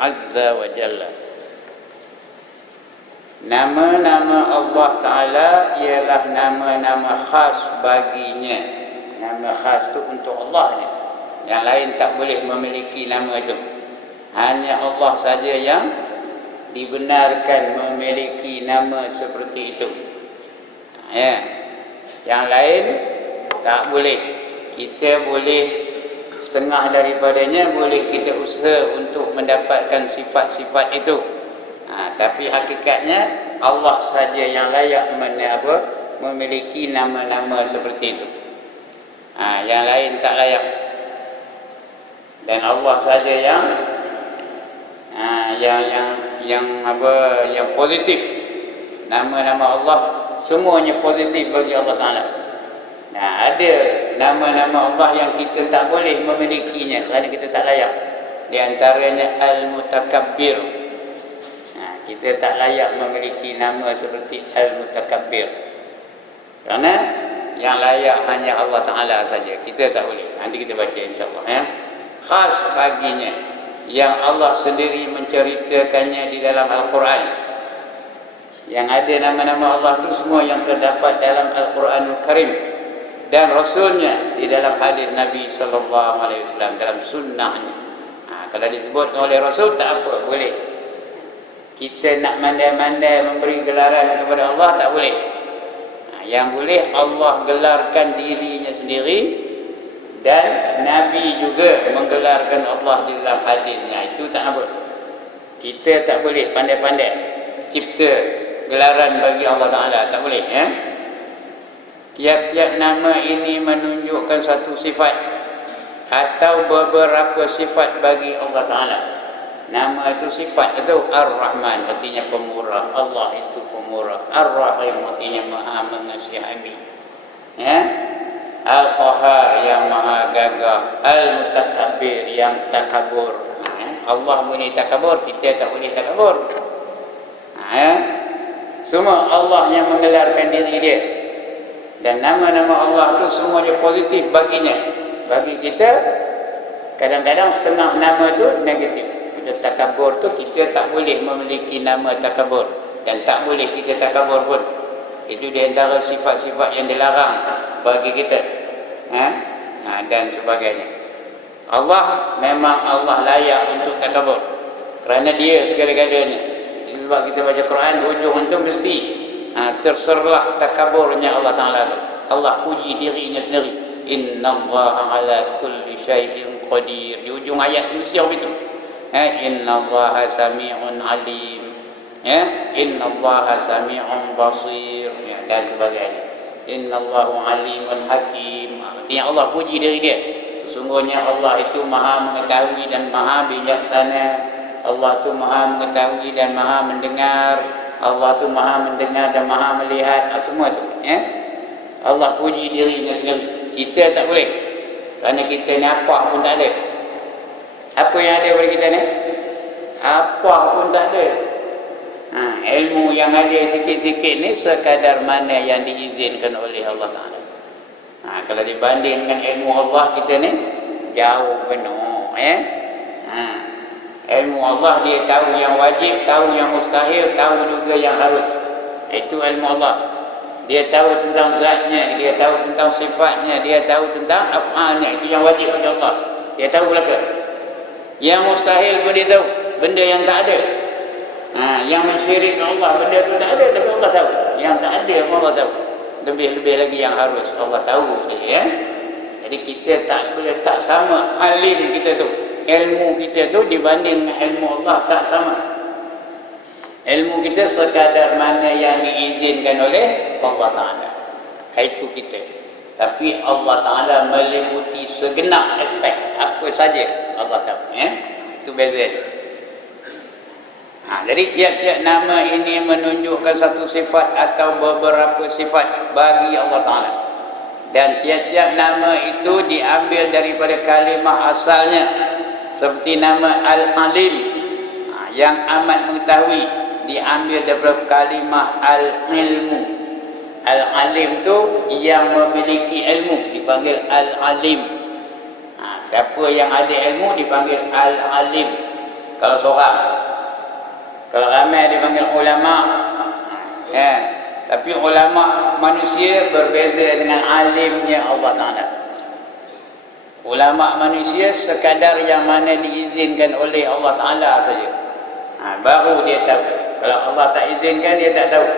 azza wa jalla. Nama-nama Allah Ta'ala ialah nama-nama khas baginya. Nama khas tu untuk Allah ni. Yang lain tak boleh memiliki nama itu. Hanya Allah saja yang dibenarkan memiliki nama seperti itu. Ya. Yang lain tak boleh. Kita boleh setengah daripadanya, boleh kita usaha untuk mendapatkan sifat-sifat itu. Tapi hakikatnya Allah saja yang layak memiliki nama-nama seperti itu. Yang lain tak layak. Dan Allah saja yang positif. Nama-nama Allah semuanya positif bagi Allah Ta'ala. Ada nama-nama Allah yang kita tak boleh memilikinya kerana kita tak layak. Di antaranya Al-Mutakabbir. Kita tak layak memiliki nama seperti Al-Mutakabbir. Kerana yang layak hanya Allah Ta'ala saja. Kita tak boleh. Nanti kita baca insyaAllah. Khas baginya. Yang Allah sendiri menceritakannya di dalam Al-Quran. Yang ada nama-nama Allah itu semua yang terdapat dalam Al-Quranul Karim. Dan Rasulnya di dalam hadis Nabi SAW, dalam sunnahnya. Kalau disebut oleh Rasul tak apa, boleh. Kita nak mandai-mandai memberi gelaran kepada Allah tak boleh. Yang boleh Allah gelarkan dirinya sendiri, dan Nabi juga menggelarkan Allah di dalam hadisnya. Itu tak apa. Kita tak boleh pandai-pandai cipta gelaran bagi Allah Ta'ala. Tak boleh. Tiap-tiap nama ini menunjukkan satu sifat atau beberapa sifat bagi Allah Ta'ala. Nama itu sifat itu. Ar-Rahman artinya pemurah. Allah itu pemurah. Ar-Rahim artinya maha mengasihani. Al-Qahar yang maha gagah. Al-Mutakabbir yang takabur. Allah boleh takabur, kita tak boleh takabur. Semua Allah yang menggelarkan diri dia. Dan nama-nama Allah itu semuanya positif baginya. Bagi kita, kadang-kadang setengah nama itu negatif. Macam takabur tu, kita tak boleh memiliki nama takabur. Dan tak boleh kita takabur pun. Itu di antara sifat-sifat yang dilarang bagi kita. Dan sebagainya. Allah, memang Allah layak untuk takabur. Kerana dia segala-galanya. Sebab kita baca Quran, hujung itu mesti terserlah takaburnya Allah Ta'ala. Allah puji dirinya sendiri. Innallaha ala kulli syai'in qadir. Di hujung ayat itu mesti begitu. Innallaha sami'un alim. Innallaha sami'un basir. Dan sebagainya. Innallahu alimun hakim. Artinya Allah puji diri dia. Sesungguhnya Allah itu maha mengetahui dan maha bijaksana. Allah itu maha mengetahui dan maha mendengar. Allah itu maha mendengar dan maha melihat. Semua itu. Allah puji dirinya sendiri. Kita tak boleh. Kerana kita ni apa pun tak ada. Apa yang ada pada kita ni? Apa pun tak ada. Ilmu yang ada sikit-sikit ni sekadar mana yang diizinkan oleh Allah Ta'ala. Kalau dibanding dengan ilmu Allah kita ni, jauh penuh. Ilmu Allah dia tahu yang wajib, tahu yang mustahil, tahu juga yang harus. Itu ilmu Allah. Dia tahu tentang zatnya, dia tahu tentang sifatnya, dia tahu tentang af'alnya. Itu yang wajib bagi Allah. Dia tahu belaka. Yang mustahil pun dia tahu. Benda yang tak ada. Yang mensyirik Allah, benda itu tak ada, tapi Allah tahu. Yang tak ada pun Allah tahu. Lebih-lebih lagi yang harus Allah tahu saja. Jadi kita tak boleh tak sama alim kita tu. Ilmu kita tu dibanding dengan ilmu Allah tak sama. Ilmu kita sekadar mana yang diizinkan oleh Allah Ta'ala. Itu kita. Tapi Allah Ta'ala meliputi segenap aspek. Apa saja Allah tahu. Itu beza. Jadi tiap-tiap nama ini menunjukkan satu sifat atau beberapa sifat bagi Allah Ta'ala. Dan tiap-tiap nama itu diambil daripada kalimah asalnya. Seperti nama Al-Alim, yang amat mengetahui, diambil daripada kalimah Al-Ilmu. Al-Alim tu yang memiliki ilmu, dipanggil Al-Alim. Siapa yang ada ilmu dipanggil Al-Alim. kalau seorang. Kalau ramai dipanggil ulama. Ya. Tapi ulama manusia berbeza dengan alimnya Allah Ta'ala. Ulama manusia sekadar yang mana diizinkan oleh Allah Ta'ala saja. Baru dia tahu. Kalau Allah tak izinkan, dia tak tahu.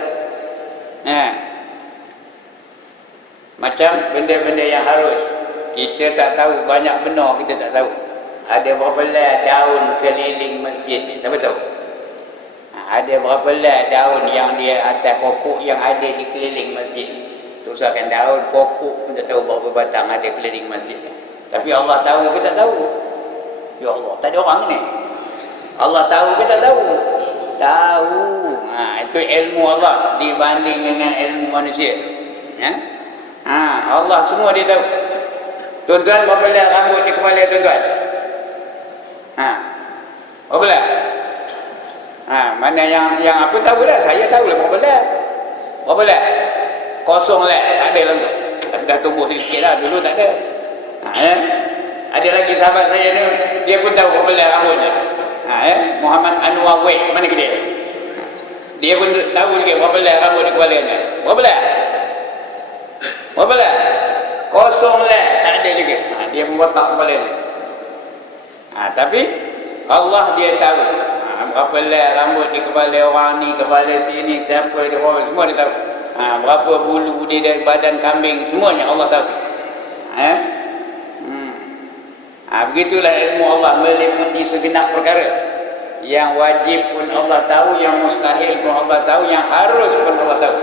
Macam benda-benda yang harus. Kita tak tahu, banyak benar kita tak tahu. Ada berapa lah daun keliling masjid ni, siapa tahu? Ada berapa lah daun yang dia atas pokok yang ada di keliling masjid ni. Tusahkan daun, pokok pun tak tahu berapa batang ada keliling masjid ni. Tapi Allah tahu ke tak tahu? Ya Allah, tak ada orang ni. Allah tahu ke tak tahu? Tahu. Itu ilmu Allah dibanding dengan ilmu manusia. Allah semua dia tahu. Tuan-tuan, berapa lah rambut di kepala tuan-tuan? Berapa lah? Mana yang aku tahu dah, saya tahu lah berapa lah. Berapa lah? Kosong lah, tak ada langsung. Tapi dah tumbuh sikit lah, dulu tak ada. Ada lagi sahabat saya ni, dia pun tahu berapa lah rambutnya. Muhammad Anwar Wek, mana ke dia? Dia pun tahu juga berapa lah rambut di kepalanya. Berapa lah? Berapa lah? Kosong lah, tak ada juga. Dia pun botak kepala ni. Tapi Allah dia tahu. Berapa lah rambut di kepala orang ni, kepala sini, siapa dia, semua dia tahu. Berapa bulu dia dari badan kambing, semuanya Allah tahu. Begitulah ilmu Allah meliputi segenap perkara. Yang wajib pun Allah tahu, yang mustahil pun Allah tahu, yang harus pun Allah tahu.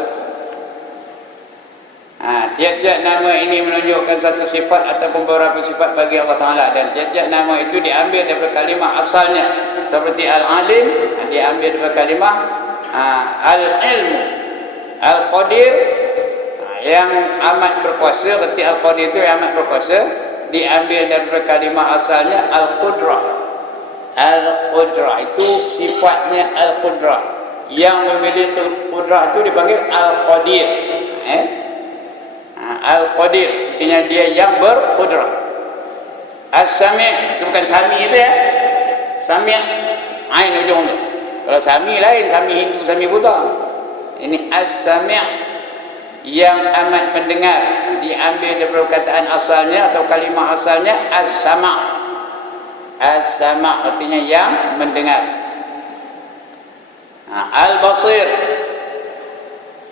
Tiap-tiap nama ini menunjukkan satu sifat ataupun beberapa sifat bagi Allah Ta'ala. Dan tiap-tiap nama itu diambil daripada kalimah asalnya. Seperti Al-Alim, diambil daripada kalimah Al-Ilmu. Al-Qadir, yang amat berkuasa. Berarti Al-Qadir itu yang amat berkuasa, diambil daripada kalimah asalnya Al-Qudrah. Al-Qudrah itu sifatnya Al-Qudrah. Yang memiliki Qudrah itu dipanggil Al-Qadir. Al-Qadir, artinya dia yang berqudrah. As-Sami' itu bukan Sami itu ya. Sami' ain ujung tu. Kalau Sami lain, Sami Hindu, Sami Buddha. Ini As-Sami' yang amat mendengar, diambil dari perkataan asalnya atau kalimah asalnya As-Sama'. As-Sama' artinya yang mendengar. Al-Basir,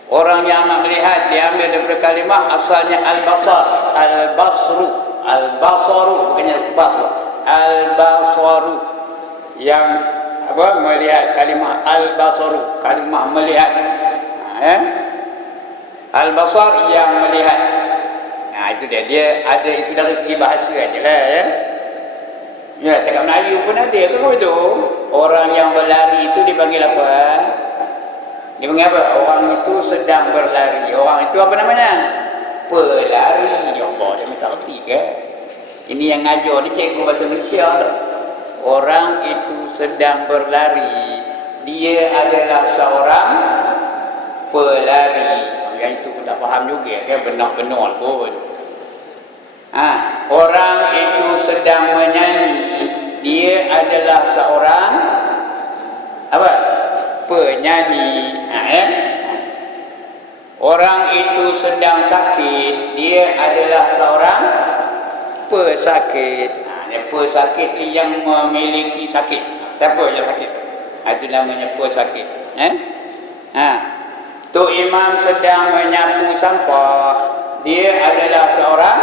orang yang amat melihat, diambil daripada kalimah asalnya Al-Basar. Al-Basru, Al-Basaru, bukannya Basru. Al-Basaru, yang melihat, kalimah Al-Basaru, kalimah melihat. Al-Basar yang melihat. Itu dia ada itu dari segi bahasa ajalah ya. Ya, cakap Melayu pun ada ke itu. Orang yang berlari itu dipanggil apa? Dia panggil apa? Orang itu sedang berlari. Orang itu apa namanya? Pelari. Ya Allah, dia minta reti ke? Ini yang ngajar ni cikgu bahasa Malaysia tu. Orang itu sedang berlari. Dia adalah seorang pelari. Yang itu pun tak faham juga kan? Benar-benar pun. Orang itu sedang menyanyi. Dia adalah seorang apa? Penyanyi. Orang itu sedang sakit, dia adalah seorang pesakit. Pesakit itu yang memiliki sakit. Siapa yang sakit? Itu namanya pesakit. Tok Imam sedang menyapu sampah, dia adalah seorang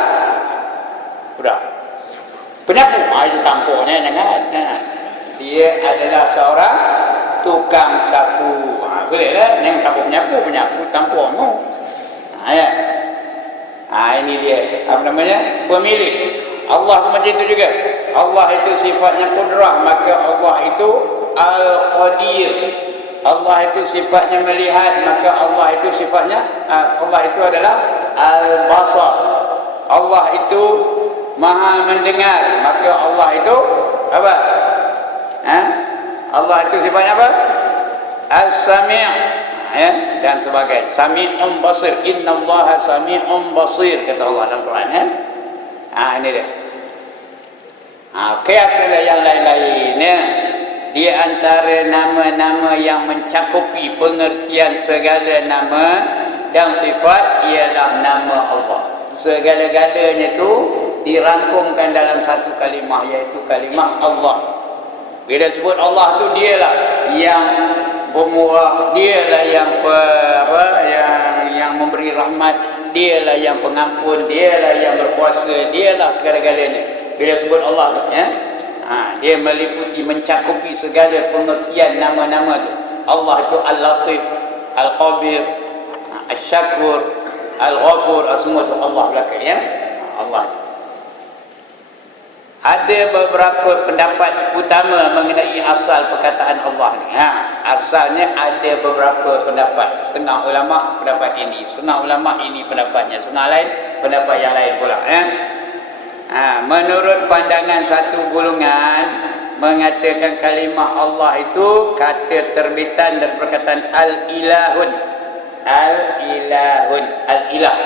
penyapu. Itu tampuknya jangan. Dia adalah seorang tukang sapu. Boleh lah, yang tampuk penyapu tampuk no. Ini dia apa namanya? Pemilik. Allah pun macam itu juga. Allah itu sifatnya qudrah, maka Allah itu Al-Qadir. Allah itu sifatnya melihat, maka Allah itu sifatnya Allah itu adalah Al-Basar. Allah itu Maha mendengar, maka Allah itu apa? Allah itu sifatnya apa? As-Sami' dan sebagainya. Sami'un basir. Innallaha sami'un basir, kata Allah dalam Quran. Ini dia. Kiaskan yang lain-lainnya di antara nama-nama yang mencakupi pengertian segala nama dan sifat ialah nama Allah. Segala-galanya tu dirangkumkan dalam satu kalimah, iaitu kalimah Allah. Bila sebut Allah tu, dialah yang pemurah, dialah yang yang memberi rahmat, dialah yang pengampun, dialah yang berkuasa, dialah segala-galanya. Bila sebut Allah tu, ya, dia meliputi, mencakupi segala pengertian nama-nama tu. Allah itu Al-Latif, Al-Khabir, Al-Syakur, Al-Ghafur, semua tu Allah belakang, ya. Allah. Ada beberapa pendapat utama mengenai asal perkataan Allah ni. Asalnya ada beberapa pendapat. Setengah ulama pendapat ini, setengah ulama ini pendapatnya, setengah lain pendapat yang lain pula, ya. Menurut pandangan satu golongan mengatakan kalimah Allah itu kata terbitan dan perkataan Al-Ilahun. Al-Ilahun, Al-Ilah.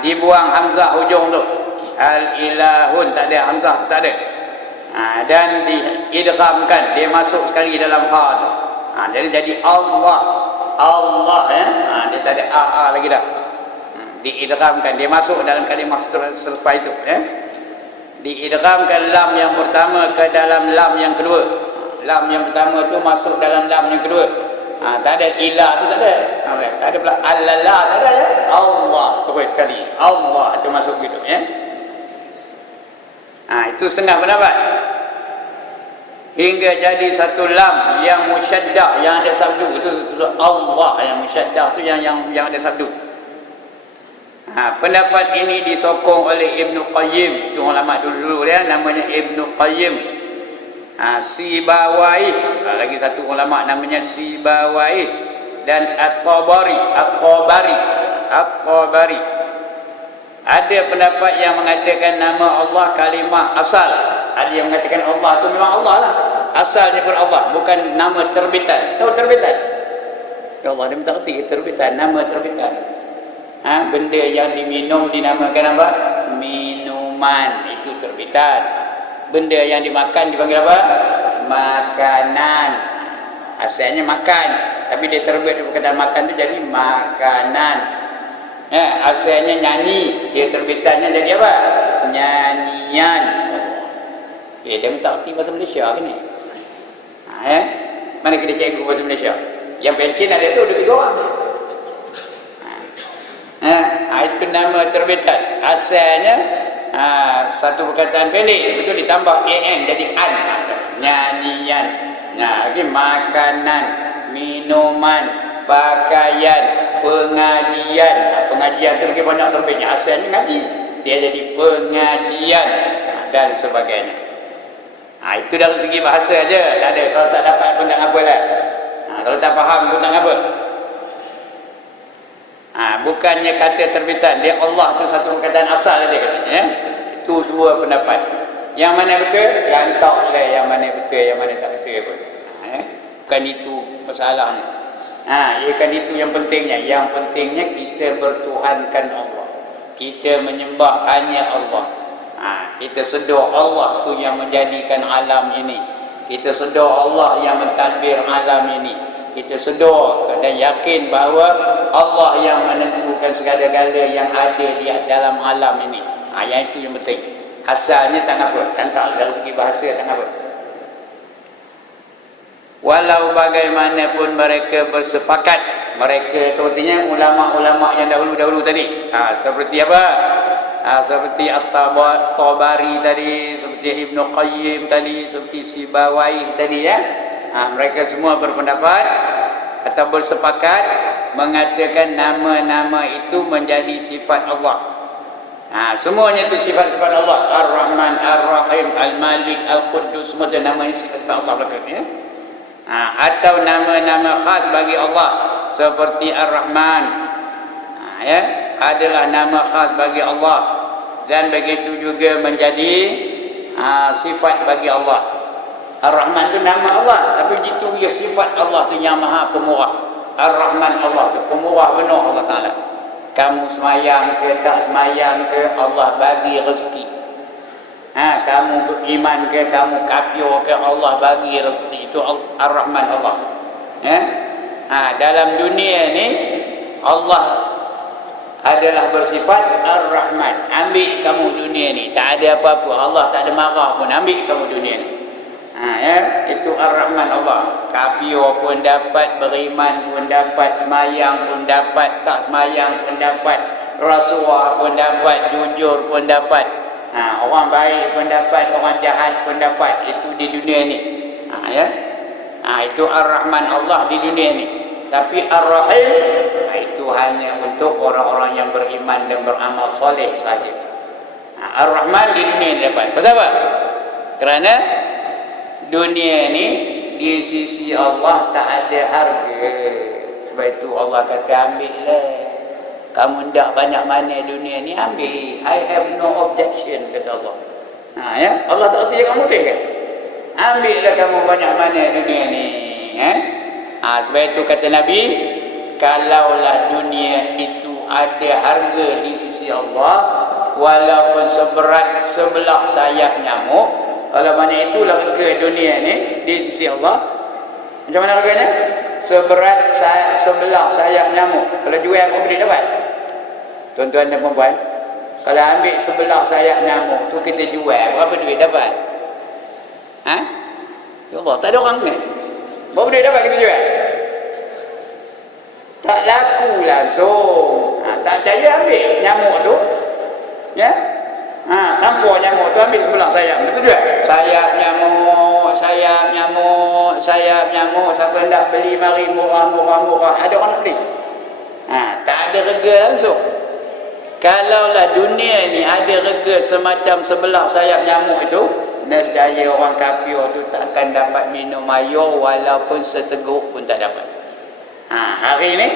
Dibuang hamzah hujung tu. Al-Ilahun, tak ada hamzah, tak ada. Dan diidghamkan, dia masuk sekali dalam ha tu. Jadi Allah. Allah, ya. Dia tak ada a lagi dah. Diidghamkan, dia masuk dalam kalimah selepas itu, ya. Diidghamkan lam yang pertama ke dalam lam yang kedua. Lam yang pertama tu masuk dalam lam yang kedua. Tak ada ilah tu, tak ada. Tak ada pula Allah, tak ada, ya. Allah terus sekali. Allah tu masuk gitu, ya. Itu setengah pendapat. Hingga jadi satu lam yang musyaddah, yang ada sabdu. Itu Allah yang musyaddah tu, yang ada sabdu. Pendapat ini disokong oleh Ibnu Qayyim. Itu ulama dulu dia, namanya Ibnu Qayyim. Sibawai, lagi satu ulama namanya Sibawai, dan At-Tabari. Ada pendapat yang mengatakan nama Allah kalimah asal. Ada yang mengatakan Allah tu memang Allah lah, asalnya pun Allah, bukan nama terbitan. Tahu terbitan? Ya Allah, dia minta kerti terbitan, nama terbitan. Benda yang diminum dinamakan apa? Minuman, itu terbitan. Benda yang dimakan dipanggil apa? Makanan. Asalnya makan, tapi dia terbit perkataan makan tu jadi makanan. Asalnya nyanyi, dia terbitannya jadi apa? Nyanyian. Dia minta erti bahasa Malaysia ke ni? Mana kita cikgu bahasa Malaysia? Yang pencin ada tu, ada 3 orang. Itu nama terbitan. Asalnya satu perkataan pendek, itu ditambah an jadi an. Nyanyian. Lagi makanan, minuman, pakaian, pengajian. Pengajian tu lagi banyak terbitnya. Asalnya ngaji, dia jadi pengajian, dan sebagainya. Itu dari segi bahasa aja. Tak ada, kalau tak dapat pun tak apa lah. Kalau tak faham pun tak apa. Bukannya kata terbitan, dia Allah tu satu perkataan asal saja katanya, ya? Itu 2 pendapat. Yang mana betul? Lantak lah yang mana betul, yang mana tak betul pun. Bukan itu masalahnya. Ikan itu yang pentingnya. Yang pentingnya kita bertuhankan Allah. Kita menyembah hanya Allah. Kita sedar Allah tu yang menjadikan alam ini. Kita sedar Allah yang mentadbir alam ini. Kita sedar dan yakin bahawa Allah yang menentukan segala-gala yang ada di dalam alam ini. Yang itu yang penting. Asalnya tak apa. Dan tak dari segi bahasa tak apa. Walau bagaimanapun mereka bersepakat, mereka itu artinya ulama-ulama yang dahulu-dahulu tadi. Seperti apa? Seperti At-Tabari tadi, seperti Ibnu Qayyim tadi, seperti Sibawai tadi, ya. Mereka semua berpendapat atau bersepakat mengatakan nama-nama itu menjadi sifat Allah. Semuanya itu sifat-sifat Allah. Ar-Rahman, Ar-Rahim, Al-Malik, Al-Quddus, semua itu nama sifat Allah belakang, ya. Atau nama-nama khas bagi Allah seperti Ar-Rahman, ya, adalah nama khas bagi Allah, dan begitu juga menjadi sifat bagi Allah. Ar-Rahman itu nama Allah, tapi itu dia sifat Allah tu yang maha pemurah. Ar-Rahman Allah tu pemurah benar Allah Ta'ala. Kamu semayang ke tak semayang ke, Allah bagi rezeki. Kamu beriman ke, kamu kafir ke, Allah bagi rezeki. Itu Ar-Rahman Allah. Dalam dunia ni Allah adalah bersifat Ar-Rahman. Ambil kamu dunia ni, tak ada apa-apa, Allah tak ada marah pun, ambil kamu dunia ni. Itu Ar-Rahman Allah. Kafir pun dapat, beriman pun dapat, semayang pun dapat, tak semayang pun dapat, rasuah pun dapat, jujur pun dapat, orang baik pun dapat, orang jahat pun dapat. Itu di dunia ni. Itu Ar-Rahman Allah di dunia ni. Tapi Ar-Rahim itu hanya untuk orang-orang yang beriman dan beramal soleh saja. Ar-Rahman di dunia ni dapat. Pasal apa? Kerana dunia ni di sisi Allah tak ada harga. Sebab itu Allah kata, ambillah. Kamu tak banyak mana dunia ni, ambil. I have no objection, kata Allah. Allah tak kerti kamu kan? Ambillah kamu banyak mana dunia ni. Sebab itu kata Nabi, kalaulah dunia itu ada harga di sisi Allah, walaupun seberat sebelah sayap nyamuk, kalau mana itulah harga dunia ni di sisi Allah, macam mana harganya? Seberat sebelah sayap nyamuk. Kalau jual apa boleh dapat? Tuan-tuan dan puan-puan, kalau ambil sebelah sayap nyamuk tu kita jual, berapa duit dapat? Ya Allah, tak ada orang ni. Berapa duit dapat kita jual? Tak laku langsung. Tak percaya, ambil nyamuk tu. Tampur nyamuk tu, ambil sebelah sayap. Betul juga? Sayap nyamuk, sayap nyamuk, sayap nyamuk. Siapa hendak beli, mari murah. Ada orang nak beli? Tak ada rega langsung. Kalaulah dunia ni ada rega semacam sebelah sayap nyamuk itu, nescaya orang kafir tu takkan dapat minum air, walaupun seteguk pun tak dapat. Hari ni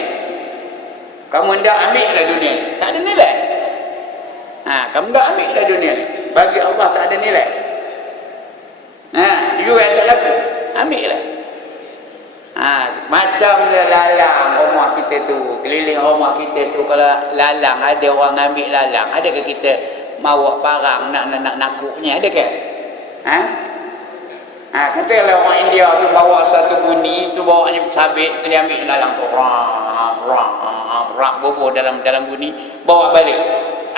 kamu hendak ambil lah dunia ni, tak ada nilai. Kamu hendak ambil lah dunia ni, bagi Allah tak ada nilai. Jual tak laku, ambil lah. Macam lalang rumah kita tu, keliling rumah kita tu, kalau lalang ada orang ambil lalang, adakah kita mawa parang nak nakuknya? Adakah? Katalah orang India tu bawa satu bunyi tu, bawanya sabit tu, dia ambil lalang tu, rak bobo dalam bunyi, bawa balik.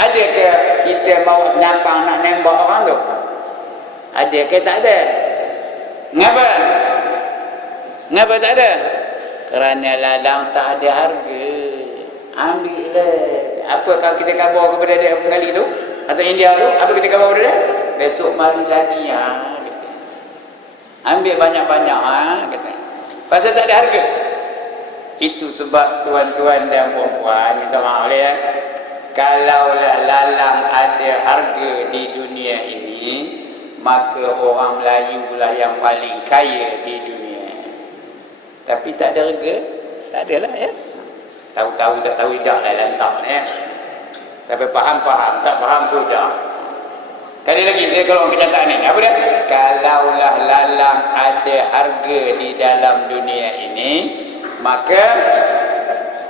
Adakah kita bawa senapang nak nembak orang tu? Adakah? Tak ada. Ngapa tak ada? Kerana lalang tak ada harga. Ambil lah. Apa kalau kita khabar kepada dia pengali tu atau India tu, apa kita khabar kepada dia? Besok mari lagi ambil banyak-banyak kata. Pasal tak ada harga. Itu sebab tuan-tuan dan puan-puan, minta maaf ya, kalaulah lalang ada harga di dunia ini, maka orang Melayu lah yang paling kaya di dunia. Tapi tak ada harga, tak adalah ya. Tahu-tahu tak tahu dah lah lantak ya. Tapi faham-faham, tak faham sudah. Kali lagi saya kalau kenyataan ni, apa dia? Kalaulah lalang ada harga di dalam dunia ini, maka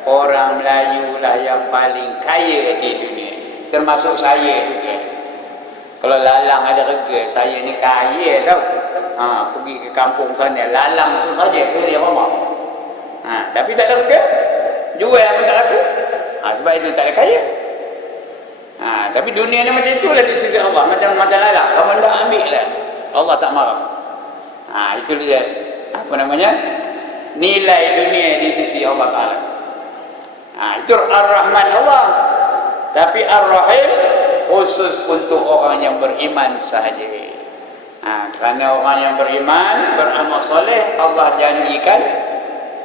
orang Melayu lah yang paling kaya di dunia. Termasuk saya juga. Kalau lalang ada harga, saya ni kaya tau. Pergi ke kampung sana, lalang saja boleh rumah. Tapi tak ada harga, jual pun tak laku. Sebab itu tak ada kaya. Tapi dunia ni macam itulah di sisi Allah, macam lalang. Kamu hendak ambil lah, Allah tak marah. Itu dia, apa namanya, nilai dunia di sisi Allah Ta'ala. Itu Ar-Rahman Allah. Tapi Ar-Rahim khusus untuk orang yang beriman sahaja. Kerana orang yang beriman, beramal soleh, Allah janjikan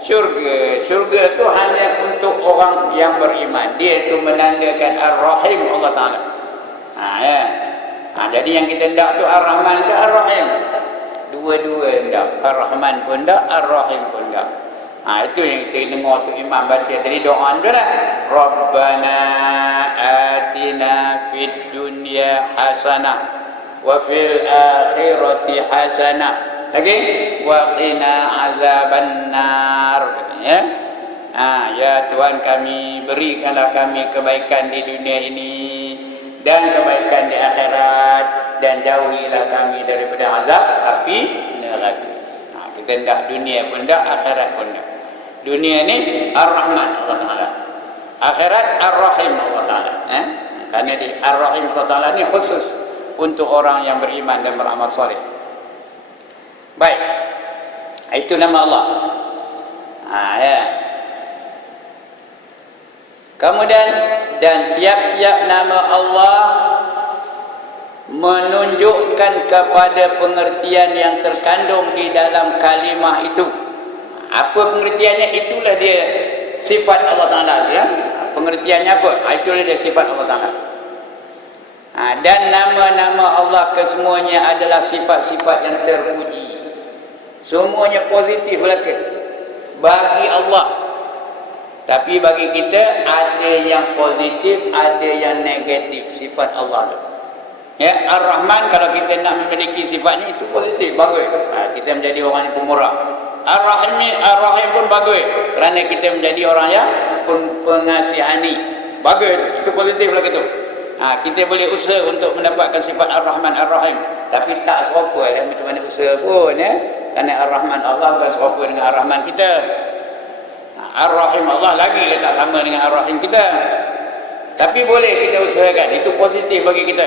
syurga. Syurga itu hanya untuk orang yang beriman. Dia itu menandakan Ar-Rahim Allah Ta'ala. Jadi yang kita hendak tu Ar-Rahman ke Ar-Rahim, dua-dua hendak. Ar-Rahman pun hendak, Ar-Rahim pun hendak. Itu yang kita dengar tu imam baca tadi, doa tu lah, Rabbana atina fid dunya hasanah wa fil akhirati hasanah, lagi wa qina azaban nar. Ya Tuhan kami, berikanlah kami kebaikan di dunia ini dan kebaikan di akhirat, dan jauhilah kami daripada azab api neraka. Kita hendak dunia pun hendak, akhirat pun hendak. Dunia ni Ar-Rahman Allah Ta'ala, akhirat Ar-Rahim Allah Ta'ala. Kerana di Ar-Rahim Allah Ta'ala ni khusus untuk orang yang beriman dan beramal soleh. Baik, itu nama Allah. Ya. Kemudian, dan tiap-tiap nama Allah menunjukkan kepada pengertian yang terkandung di dalam kalimah itu. Apa pengertiannya? Itulah dia sifat Allah Ta'ala, ya. Pengertiannya apa? Itulah dia sifat Allah Ta'ala. Dan nama-nama Allah kesemuanya adalah sifat-sifat yang terpuji. Semuanya positif belaka bagi Allah. Tapi bagi kita ada yang positif, ada yang negatif sifat Allah tu. Ya, Ar-Rahman kalau kita nak memiliki sifatnya itu positif, bagus. Kita menjadi orang yang pemurah. Ar-Rahim pun bagus kerana kita menjadi orang yang pengasihani. Bagus, itu positif lah gitu. Kita boleh usaha untuk mendapatkan sifat Ar-Rahman, Ar-Rahim, tapi tak serupa lah macam mana usaha pun, ya. Kerana Ar-Rahman Allah bukan serupa dengan Ar-Rahman kita. Ar-Rahim Allah lagi tak sama dengan Ar-Rahim kita. Tapi boleh kita usahakan, itu positif bagi kita.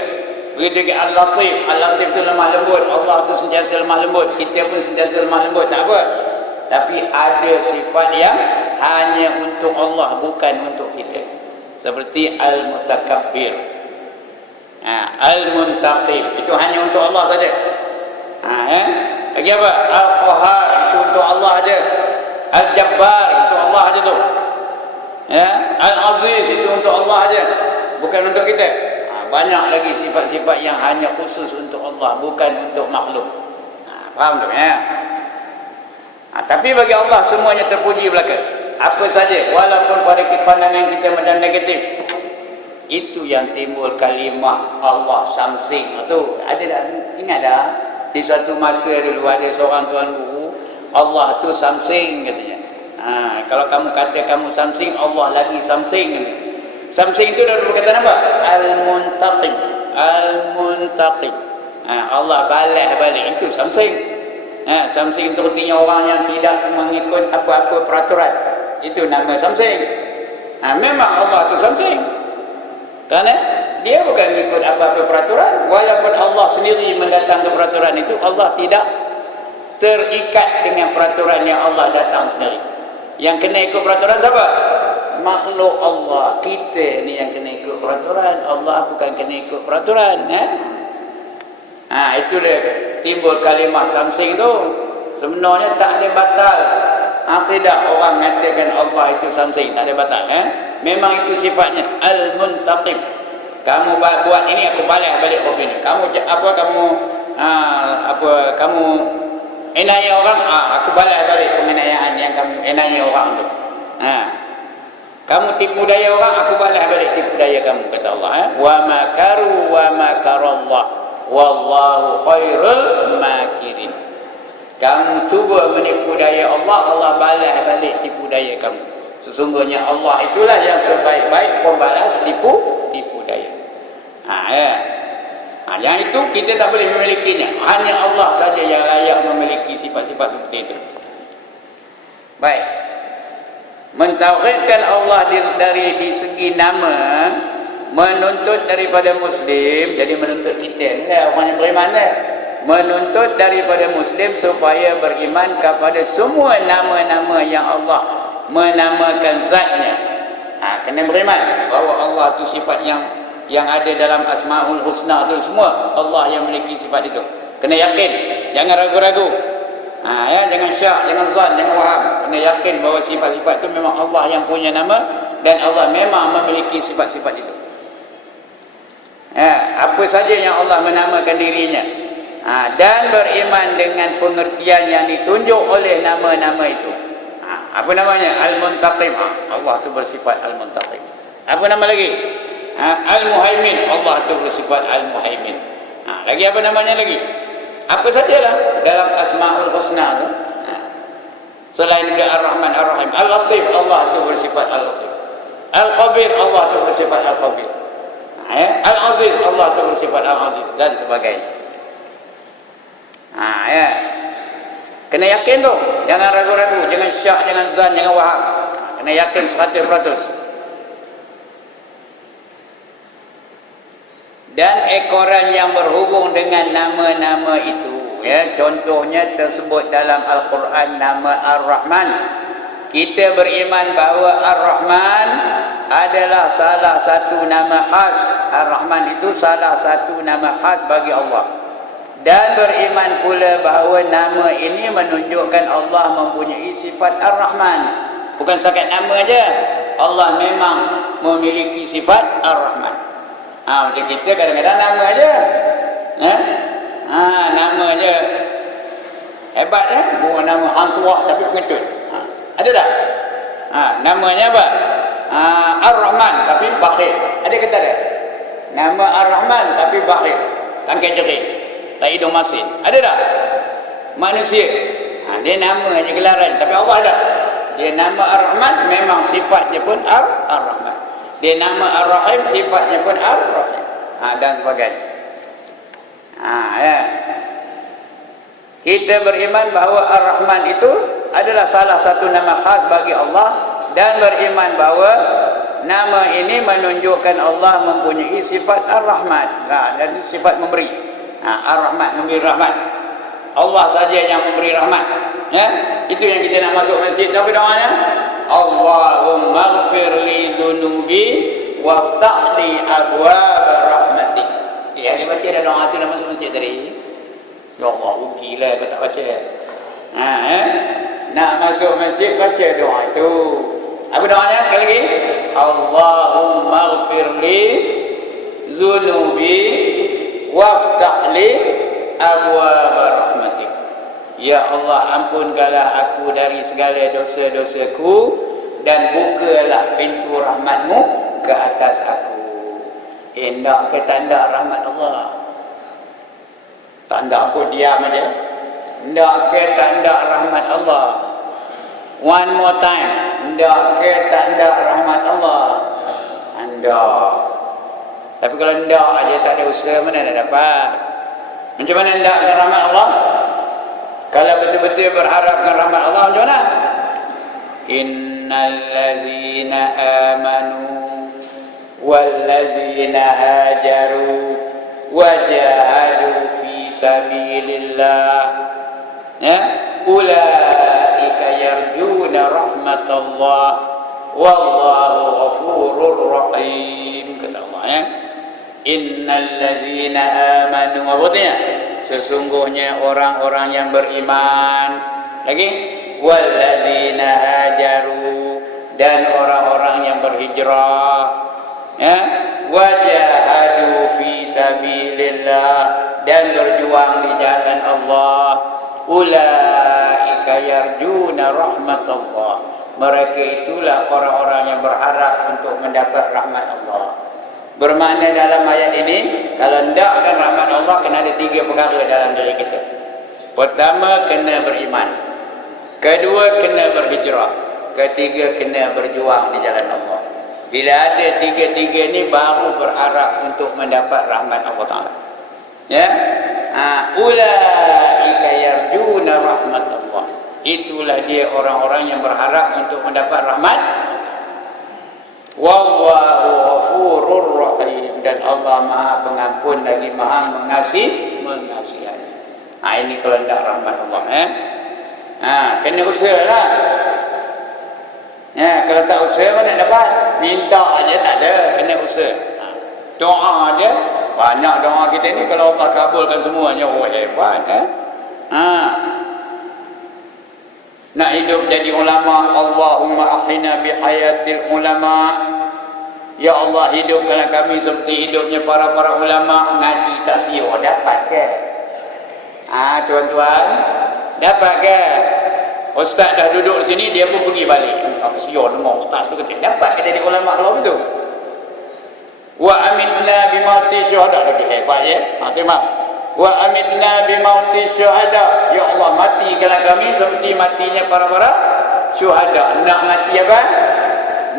Begitu ke Al-Latif. Al-Latif itu lemah lembut, Allah itu sentiasa lemah lembut, kita pun sentiasa lemah lembut, tak apa. Tapi ada sifat yang hanya untuk Allah, bukan untuk kita. Seperti Al-Mutakabbir, Al-Muntaqim, itu hanya untuk Allah saja. Lagi apa? Al-Qahar, itu untuk Allah saja. Al-Jabbar, itu Allah saja tu. Al-Aziz, itu untuk Allah saja, bukan untuk kita. Banyak lagi sifat-sifat yang hanya khusus untuk Allah, bukan untuk makhluk. Faham tak? Ya? Tapi bagi Allah semuanya terpuji belaka. Apa saja, walaupun pada pandangan kita macam negatif. Itu yang timbul kalimah Allah Samsing tu. Ingat dah? Di suatu masa dulu ada seorang tuan guru, Allah tu Samsing katanya. Kalau kamu kata kamu Samsing, Allah lagi Samsing. Samsing itu dari perkataan apa? Al-Muntaqim. Al-Muntaqim. Allah balas balik, itu Samsing. Samsing itu artinya orang yang tidak mengikut apa-apa peraturan. Itu nama Samsing. Memang Allah itu Samsing. Kerana dia bukan mengikut apa-apa peraturan. Walaupun Allah sendiri mendatangkan peraturan itu, Allah tidak terikat dengan peraturan yang Allah datang sendiri. Yang kena ikut peraturan siapa? Makhluk Allah. Kita ni yang kena ikut peraturan, Allah bukan kena ikut peraturan. Itu dia timbul kalimah Samsing tu. Sebenarnya tak ada batal akidah orang mengatakan Allah itu Samsing, tak ada batal. Memang itu sifatnya Al-Muntaqim. Kamu buat ini, aku balas balik opini. Kamu kamu enaya orang, aku balas balik pengenayaan yang kamu enaya orang tu. Kamu tipu daya orang, aku balas balik tipu daya kamu, kata Allah. Wa makaru wa makarallah wallahu khairul makirin. Kamu cuba menipu daya Allah, Allah balas balik tipu daya kamu. Sesungguhnya Allah itulah yang sebaik-baik pembalas tipu daya. Yang itu kita tak boleh memilikinya. Hanya Allah saja yang layak memiliki sifat-sifat seperti itu. Baik. Mentauhidkan Allah dari segi nama, menuntut daripada Muslim, jadi menuntut kita ni orang yang beriman ni, menuntut daripada Muslim supaya beriman kepada semua nama-nama yang Allah menamakan zatnya. Kena beriman bahawa Allah tu sifat yang ada dalam Asmaul Husna tu semua Allah yang memiliki sifat itu. Kena yakin, jangan ragu-ragu. Jangan syak, jangan zan, jangan waham. Kena yakin bahawa sifat-sifat itu memang Allah yang punya nama dan Allah memang memiliki sifat-sifat itu. Apa saja yang Allah menamakan dirinya. Dan beriman dengan pengertian yang ditunjuk oleh nama-nama itu. Apa namanya? Al-Muntaqim. Allah itu bersifat Al-Muntaqim. Apa nama lagi? Al-Muhaimin. Allah itu bersifat Al-Muhaimin. Lagi apa namanya lagi? Apa sajalah dalam Asmaul Husna tu. Selain daripada Ar-Rahman, Ar-Rahim, Al-Latif, Allah itu bersifat Al-Latif. Al-Khabir, Allah itu bersifat Al-Khabir. Al-Aziz, Allah tu bersifat Al-Aziz dan sebagainya. Ya. Kena yakin tu, jangan ragu-ragu, jangan syak, jangan zan, jangan waham. Kena yakin 100%. Dan ekoran yang berhubung dengan nama-nama itu, ya, contohnya tersebut dalam Al-Quran nama Ar-Rahman. Kita beriman bahawa Ar-Rahman adalah salah satu nama khas. Ar-Rahman itu salah satu nama khas bagi Allah. Dan beriman pula bahawa nama ini menunjukkan Allah mempunyai sifat Ar-Rahman. Bukan setakat nama aja. Allah memang memiliki sifat Ar-Rahman. Macam kita kadang-kadang nama aja. Nama aja. Hebat ya? Bukan nama hang tua tapi pengecut. Ada tak? Namanya apa? Ar-Rahman tapi bakhil. Ada kata ada? Nama Ar-Rahman tapi bakhil. Tangkai jerit. Tak hidung masin. Ada tak? Manusia. Dia nama aja gelaran. Tapi Allah ada. Dia nama Ar-Rahman memang sifatnya pun Ar-Rahman. Dia nama Ar-Rahim sifatnya pun Ar-Rahim. Dan sebagainya. Ya. Kita beriman bahawa Ar-Rahman itu adalah salah satu nama khas bagi Allah. Dan beriman bahawa nama ini menunjukkan Allah mempunyai sifat Ar-Rahman. Dan sifat memberi. Ar-Rahman, memberi rahmat. Allah saja yang memberi rahmat. Ya? Itu yang kita nak masuk masjid. Tapi doanya Allahumma ighfir li dhunubi waftah li abwaab rahmatik. Ya, dia baca dah doa tu nak masuk masjid tadi. Ya Allah, rugilah kau tak baca. Nak masuk masjid baca doa itu. Apa doanya sekali lagi? Allahumma ighfir li dhunubi waftah li abwaab rahmatik. Ya Allah, ampunkanlah aku dari segala dosa-dosaku dan bukalah pintu rahmatmu ke atas aku. Nak ke tanda rahmat Allah? Tanda aku diam aja. Nak ke tanda rahmat Allah? One more time. Nak ke tanda rahmat Allah? Anda. Tapi kalau ndak aja tak ada usaha, mana nak dapat? Macam mana ndak ke rahmat Allah? Kalau betul-betul berharapkan rahmat Allah, macam mana? Innal ladzina amanu wal ladzina hajaru wajahadu fi sabilillah, ya, ulaika yarjuna rahmatallah wallahu ghafurur rahim, kata Allah, ya. Innal ladzina amanu, apa artinya? Sesungguhnya orang-orang yang beriman. Lagi, walladzina hajaru, dan orang-orang yang berhijrah, ya, wajahadu fi sabilillah, dan berjuang di jalan Allah, ulaika yarjuna rahmatullah, mereka itulah orang-orang yang berharap untuk mendapat rahmat Allah. Bermakna dalam ayat ini, kalau hendakkan rahmat Allah, kena ada 3 perkara dalam diri kita. Pertama, kena beriman. Kedua, kena berhijrah. Ketiga, kena berjuang di jalan Allah. Bila ada 3-3 ni, baru berharap untuk mendapat rahmat Allah Ta'ala. Ya? Ulaika yarjuna rahmatullah. Itulah dia orang-orang yang berharap untuk mendapat rahmat. Wallahu ghafurur rahim, dan Allah Maha Pengampun lagi Maha Mengasihani. Ini kalau tidak rahmat Allah, kena usahalah. Kalau tak usaha mana dapat? Minta aja tak ada, kena usaha. Doa aja, banyak doa kita ni kalau Allah kabulkan semuanya, hebat. Nak hidup jadi ulama, Allahumma ahyina bihayatil ulama. Ya Allah, hidupkanlah kami seperti hidupnya para ulama. Ngaji tak siap, dapat ke? Tuan-tuan, dapat ke? Ustaz dah duduk sini, dia pun pergi balik. Apa siap nama ustaz tu kata, dapat ke jadi ulama kalau betul? Wa amitna bimauti syuhada, lagi hebat ya. Terima. Wa amitna bimauti syuhada, ya Allah, matikanlah kami seperti matinya para syuhada. Nak mati apa?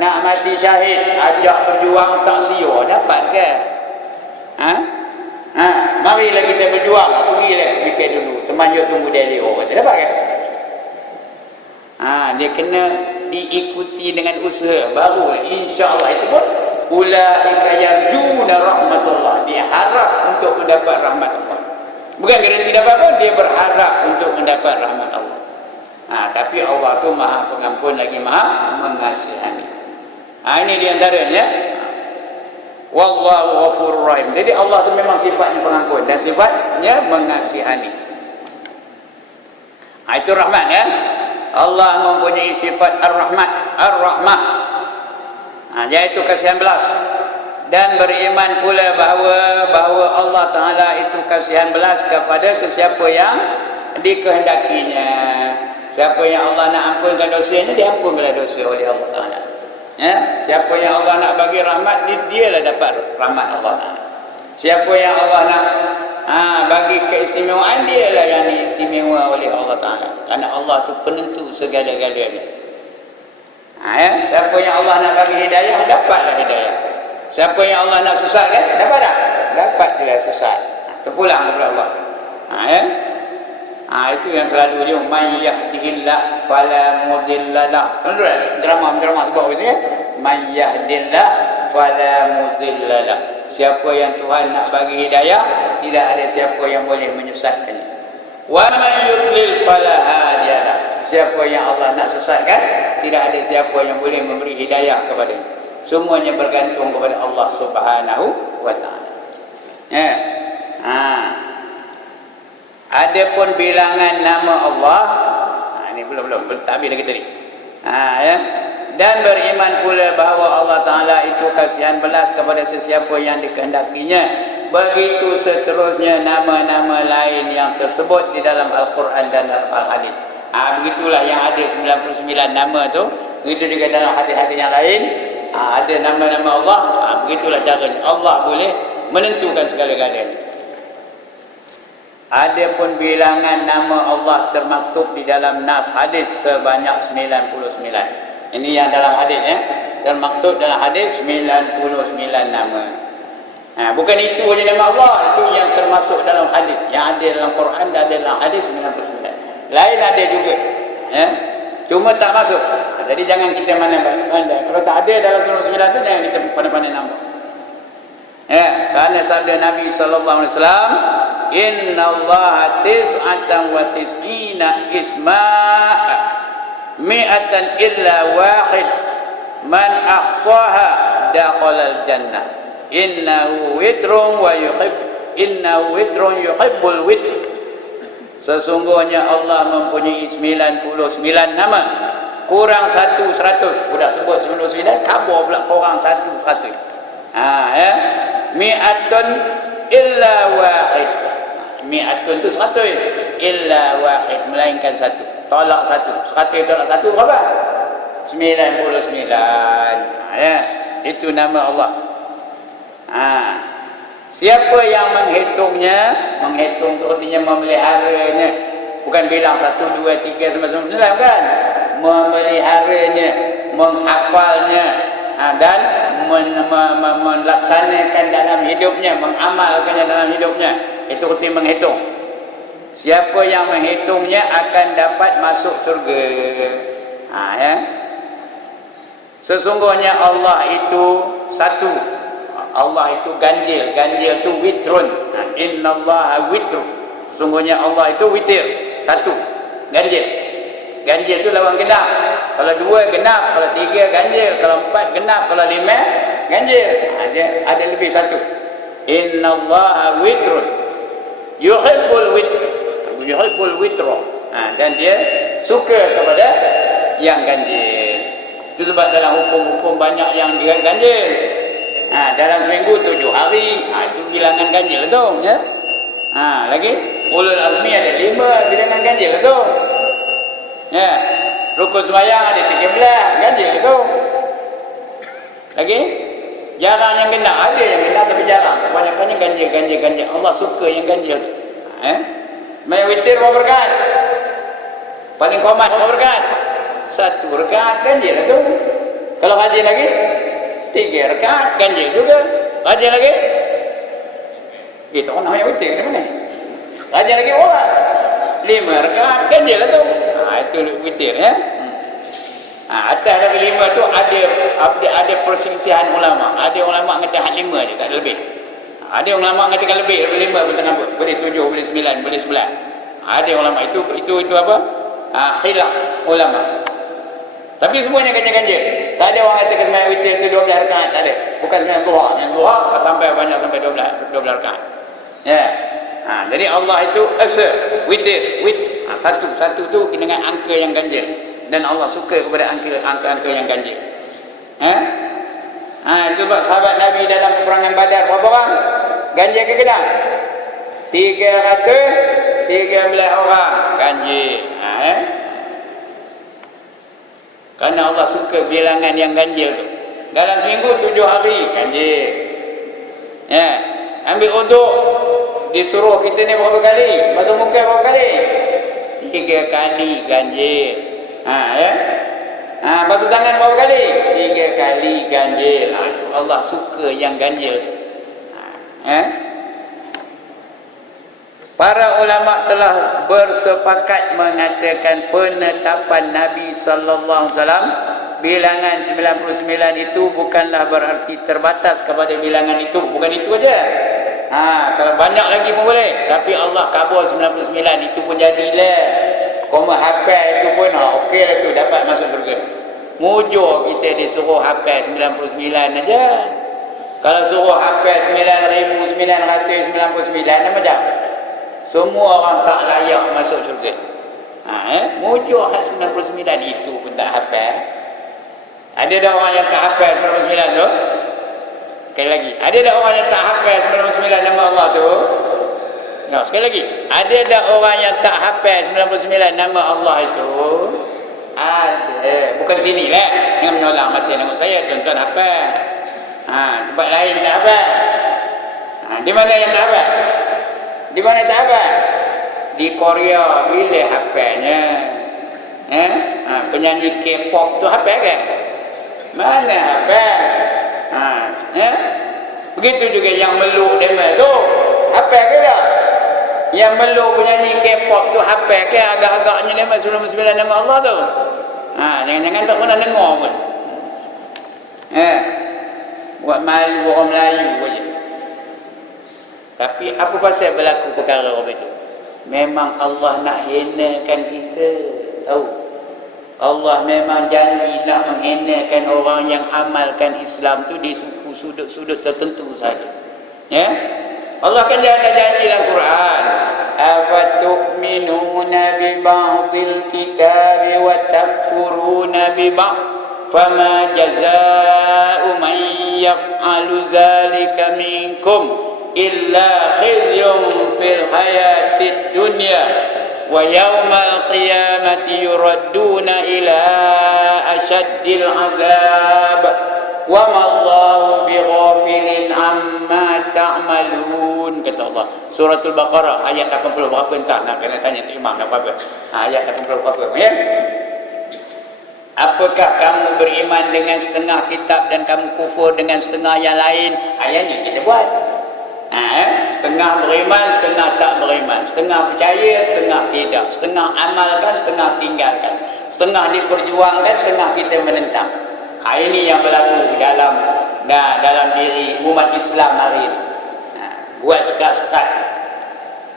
Nak mati syahid, ajak berjuang tak sia, dapat ke? Marilah kita berjuang. Pergilah fikir dulu. Temanjut tunggu dia saya dapat kan? Dia kena diikuti dengan usaha baru. InsyaAllah itu pun ulaika yarjuna rahmatullah. Dia harap untuk mendapat rahmat Allah. Bukan garanti dapat pun, dia berharap untuk mendapat rahmat Allah. Tapi Allah tu maha pengampun lagi maha mengasihani. Ini di antaranya. Wallahu ghafurur rahim. Jadi Allah tu memang sifatnya pengampun dan sifatnya mengasihani. Itu rahmat ya. Allah mempunyai sifat ar-rahmat, ar-rahmah. Iaitu kasihan belas. Dan beriman pula bahawa Allah Ta'ala itu kasihan belas kepada sesiapa yang dikehendakinya. Siapa yang Allah nak ampunkan dosanya, diampunkan dosa oleh Allah Ta'ala. Siapa yang Allah nak bagi rahmat, dialah dapat rahmat Allah Ta'ala. Siapa yang Allah nak bagi keistimewaan, dialah yang diistimewa oleh Allah Ta'ala. Kerana Allah tu penentu segala-galanya. Siapa yang Allah nak bagi hidayah, dapatlah hidayah. Siapa yang Allah nak sesatkan, dapat tak? Dapat je sesat. Terpulang kepada Allah. Itu yang selalu dia man yahdihillah fala mudhillalah. Drama sebab itu ya. Man yahdillah fala mudhillalah. Siapa yang Tuhan nak bagi hidayah, tidak ada siapa yang boleh menyesatkannya. Wa man yudlil fala hadiyalah. Siapa yang Allah nak sesatkan, tidak ada siapa yang boleh memberi hidayah kepadanya. Semuanya bergantung kepada Allah Subhanahu wa taala. Adapun bilangan nama Allah, ini belum tak habis lagi tadi. Dan beriman pula bahawa Allah Ta'ala itu kasihan belas kepada sesiapa yang dikehendakinya. Begitu seterusnya nama-nama lain yang tersebut di dalam Al-Quran dan dalam Al-Hadis. Begitulah yang ada 99 nama tu. Begitu juga dalam hadis-hadis yang lain. Ada nama-nama Allah. Begitulah caranya. Allah boleh menentukan segala-galanya. Adapun bilangan nama Allah termaktub di dalam nas hadis sebanyak 99. Ini yang dalam hadis ya. Termaktub dalam hadis 99 nama. Bukan itu saja nama Allah, itu yang termasuk dalam hadis. Yang ada dalam Quran dan ada dalam hadis 99. Lain ada juga. Cuma tak masuk. Jadi jangan kita pandai. Kalau tak ada dalam 99 itu jangan kita pandai-pandai nama. Kerana sabda Nabi sallallahu alaihi wasallam, innallaha tis'atan wa tis'ina isma'a mi'atan illa wahid man akhfaha dakhalal jannah innahu witrun yuhibbul witr. Sesungguhnya Allah mempunyai 99 nama, kurang 100. Sudah sebut 99, kabur pula kurang 100. Mi'atun illa wahid. Mi'atun itu 100, illa wahid, melainkan 1. Tolak 1. 100 tolak 1 berapa? 99. Itu nama Allah. Siapa yang menghitungnya, menghitung itu artinya memeliharanya, bukan bilang 1, 2, 3 sampai 99 kan? Memeliharanya, menghafalnya, dan melaksanakan dalam hidupnya, mengamalkannya dalam hidupnya. Itu arti menghitung. Siapa yang menghitungnya akan dapat masuk surga. Sesungguhnya Allah itu satu. Allah itu ganjil. Ganjil itu witrun. Innallaha witru. Sesungguhnya Allah itu witir. Satu. Ganjil. Ganjil itu lawan genap. Kalau 2 genap, kalau 3 ganjil, kalau 4 genap, kalau 5 ganjil. Ada lebih 1. Innallaha witrun yuhibbul witr. Yuhibbul witro. Dan dia suka kepada yang ganjil. Itu sebab dalam hukum-hukum banyak yang ganjil. Dalam seminggu 7 hari. Itu bilangan ganjil tu ya. Lagi ulul azmi ada 5 bilangan ganjil tu. Ya. Rukun sembahyang ada 13 ganjil tu. Lagi jarang yang genap, ada yang genap tapi jarang. Kebanyakannya ganjil. Allah suka yang ganjil. Main witir berapa rakaat? Paling komat berapa rakaat? 1 rakaat ganjil tu. Kalau ganjil lagi 3 rakaat ganjil juga. Ganjil lagi Tak pernah yang witir ke mana? Rajin lagi orang 5 rakaat ganjil lah tu. Itu witir ya. Atas lagi 5 tu ada perselisihan ulama. Ada ulama kata had 5 je, tak ada lebih. Ada ulama kata lebih 5 pun tak nampak. Boleh 7, boleh 9, boleh 11. Ada ulama itu apa? Khilaf ulama. Tapi semuanya ganjil. Tak ada orang kata kena witir tu 12 rakaat, tak ada. Bukan sembahyang duha. Yang duha sampai banyak sampai 12 rakaat. Ya. Jadi Allah itu asa, witir. Satu tu dengan angka yang ganjil. Dan Allah suka kepada angka-angka yang ganjil. Itu sebab sahabat Nabi dalam peperangan Badar berapa orang? Ganjil ke genap? 313 orang ganjil. Kerana Allah suka bilangan yang ganjil tu. Dalam seminggu 7 hari ganjil. Ambil uduk, disuruh kita ni berapa kali? Basuh muka berapa kali? 3 kali ganjil. Basuh tangan berapa kali? 3 kali ganjil. Itu Allah suka yang ganjil tu. Para ulama telah bersepakat mengatakan penetapan Nabi sallallahu alaihi wasallam bilangan 99 itu bukanlah berarti terbatas kepada bilangan itu. Bukan itu aja. Kalau banyak lagi pun boleh. Tapi Allah kabul 99 itu pun jadilah. Koma hafal itu pun okeylah tu, dapat masuk surga. Mujur kita disuruh hafal 99 aja. Kalau suruh hafal 9,999 macam semua orang tak layak masuk syurga. Mujur 99 itu pun tak hafal. Ada dah orang yang tak hafal 99 tu? Sekali lagi. Ada dah orang yang tak hafal 99 nama Allah tu? No, sekali lagi. Ada dah orang yang tak hafal 99 nama Allah itu? Ada. Bukan sini lah. Jangan menolak mati nama saya. Tuan-tuan hafal. Tempat lain tak hafal. Di mana yang tak hafal? Di mana tak hafal? Di Korea. Bila hafalnya? Penyanyi K-pop tu hafal kan? Mana hafal? Begitu juga yang meluk dema tu. Hafal ke tak? Yang meluk penyanyi K-pop tu hafal ke agak-agaknya dema 99 nama Allah tu? Jangan-jangan tak pernah dengar pun. Buat malu orang Melayu saja. Tapi apa pasal berlaku perkara itu? Memang Allah nak hinakan kita. Tahu? Allah memang janji nak menghinakan orang yang amalkan Islam tu di suku sudut-sudut tertentu saja. Ya? Allah kan dah janji dalam Quran. Afatu'minuna bi ba'dil kitabi wa takfuruna bi ba'd. Fama jazaa'u man yaf'alu dzalika minkum illa khizyun fil hayatid dunya wa yawmal qiyamati yuradduna ila asyaddil azab wa ma Allahu bighafilin amma ta'malun, kata Allah. Suratul Baqarah ayat 80 berapa entah, nak kena tanya tu imam nak apa. Ayat 80 berapa ya? Apakah kamu beriman dengan setengah kitab dan kamu kufur dengan setengah yang lain? Ayat ni kita buat. Setengah beriman, setengah tak beriman. Setengah percaya, setengah tidak. Setengah amalkan, setengah tinggalkan. Setengah diperjuangkan, setengah kita menentang. Ini yang berlaku dalam diri umat Islam hari ini. Buat sekat-sekat.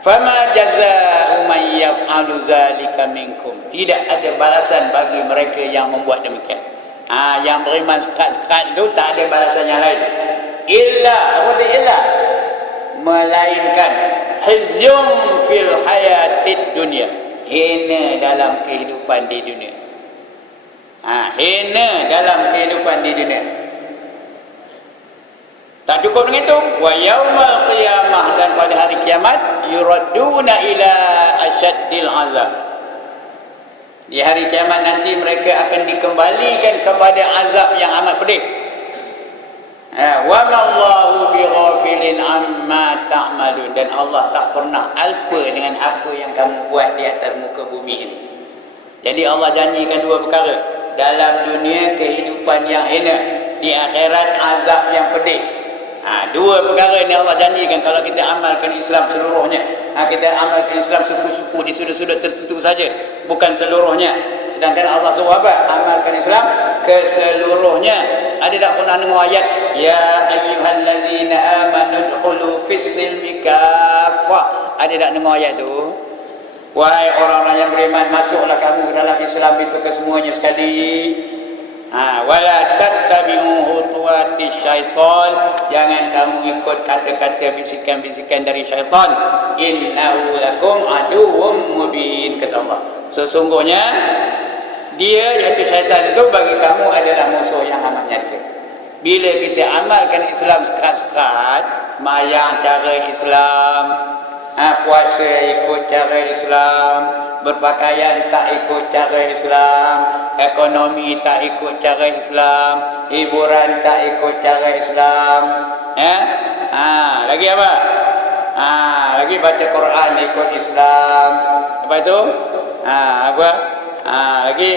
Fama jazaa'u man yaf'alu dzalika minkum. Tidak ada balasan bagi mereka yang membuat demikian. Yang beriman sekat-sekat itu tak ada balasan yang lain. Melainkan khizyun fil hayatid dunya. Hina dalam kehidupan di dunia. Hina dalam kehidupan di dunia. Tak cukup dengan itu, wa yaumal qiyamah, dan pada hari kiamat yuradduna ila asyaddil azab. Di hari kiamat nanti mereka akan dikembalikan kepada azab yang amat pedih. Wa ma Allahu bighafilin amma ta'malun, dan Allah tak pernah alpa dengan apa yang kamu buat di atas muka bumi ini. Jadi Allah janjikan dua perkara. Dalam dunia kehidupan yang hina, di akhirat azab yang pedih. Dua perkara ni Allah janjikan kalau kita amalkan Islam seluruhnya. Kita amalkan Islam suku-suku di sudut-sudut tertentu saja, bukan seluruhnya. Sedangkan Allah suruh apa? Amalkan Islam keseluruhnya. Ada tak pernah dengar ayat ya ayyuhallazina amanu udkhulu fis-silmi kaffah? Ada tak dengar ayat tu? Wahai orang-orang yang beriman, masuklah kamu dalam Islam itu kesemuanya sekali. Wala tattabi'u khutuwati syaitan, jangan kamu ikut kata-kata bisikan-bisikan dari syaitan. Innahu lakum aduwwum mubin, kata Allah. Sesungguhnya dia, iaitu syaitan itu, bagi kamu adalah musuh yang amat nyata. Bila kita amalkan Islam sekat-sekat, mayang cara Islam, puasa ikut cara Islam, berpakaian tak ikut cara Islam, ekonomi tak ikut cara Islam, hiburan tak ikut cara Islam, lagi apa? Lagi baca Quran ikut Islam. Apa itu? Lagi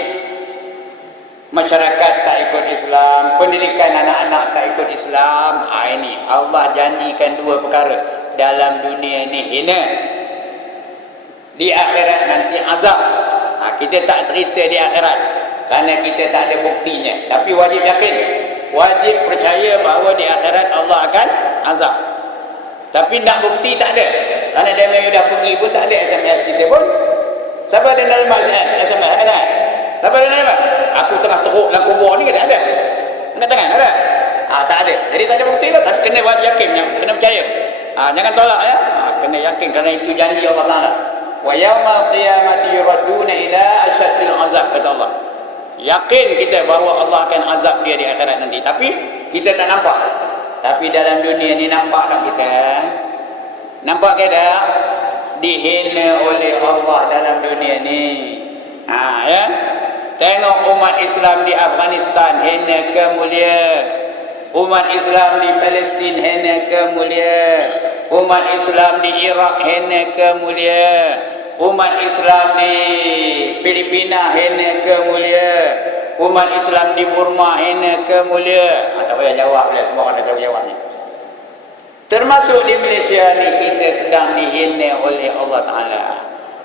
masyarakat tak ikut Islam, pendidikan anak-anak tak ikut Islam. Ini Allah janjikan dua perkara. Dalam dunia ni hina, di akhirat nanti azab. Kita tak cerita di akhirat kerana kita tak ada buktinya, tapi wajib yakin, wajib percaya bahawa di akhirat Allah akan azab. Tapi nak bukti tak ada, kerana dia memang dah pergi pun tak ada SMS kita pun. Siapa ada nerima SMS? Ada? Siapa ada nerima? Aku tengah teruk dalam kubur ni, tak ada. Angkat tangan, ada? Tak ada. Jadi tak ada bukti lah, tapi kena wajib yakin, kena percaya. Jangan tolak ya. Kena yakin kerana itu janji Allah Taala. Wa yaumal qiyamati yuradduna ila asyaddil azab, kata Allah. Yakin kita bahawa Allah akan azab dia di akhirat nanti, tapi kita tak nampak. Tapi dalam dunia ni nampak tak kita? Nampak ke tak? Dihina oleh Allah dalam dunia ni. Ya. Tengok umat Islam di Afghanistan hina ke mulia. Umat Islam di Palestin hina ke mulia. Umat Islam di Iraq hina ke mulia. Umat Islam di Filipina hina ke mulia. Umat Islam di Burma hina ke mulia. Tak payah jawab lah, semua orang dah tahu jawab ni. Termasuk di Malaysia ni kita sedang dihina oleh Allah Ta'ala.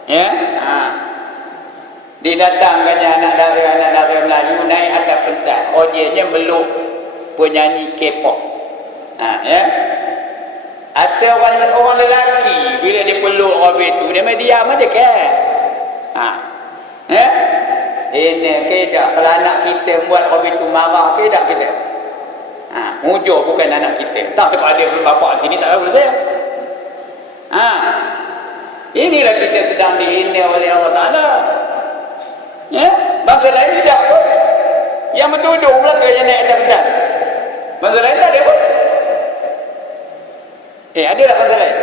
Ya? Didatangkannya anak dara Melayu naik atas pentas. Kerjanya meluk penyanyi K-pop. Ya? Atau orang lelaki bila dia peluk orang itu, dia main diam aja kan? Ya? Ini kedak kalau anak kita buat orang itu marah, kedak kita. Mujur bukan anak kita. Tak ada bapa sini tak tahu saya. Inilah kita sedang dihina oleh Allah Ta'ala. Ya? Bangsa lain tidak pun. Yang bertuduh belaka yang naik atas pentas. Bangsa lain tak ada pun. Ada tak bangsa lain?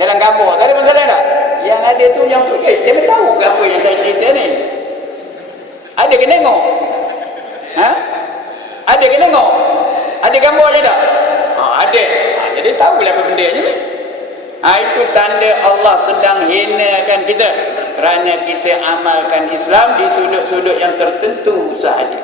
Dalam gambar tak ada bangsa lain tak? Yang ada tu yang tu, dia tahu ke apa yang saya cerita ni? Ada ke tengok? Ada ke tengok? Ada gambar je tak? Ada. Jadi tahulah apa benda ni. Itu tanda Allah sedang hinakan kita kerana kita amalkan Islam di sudut-sudut yang tertentu sahaja.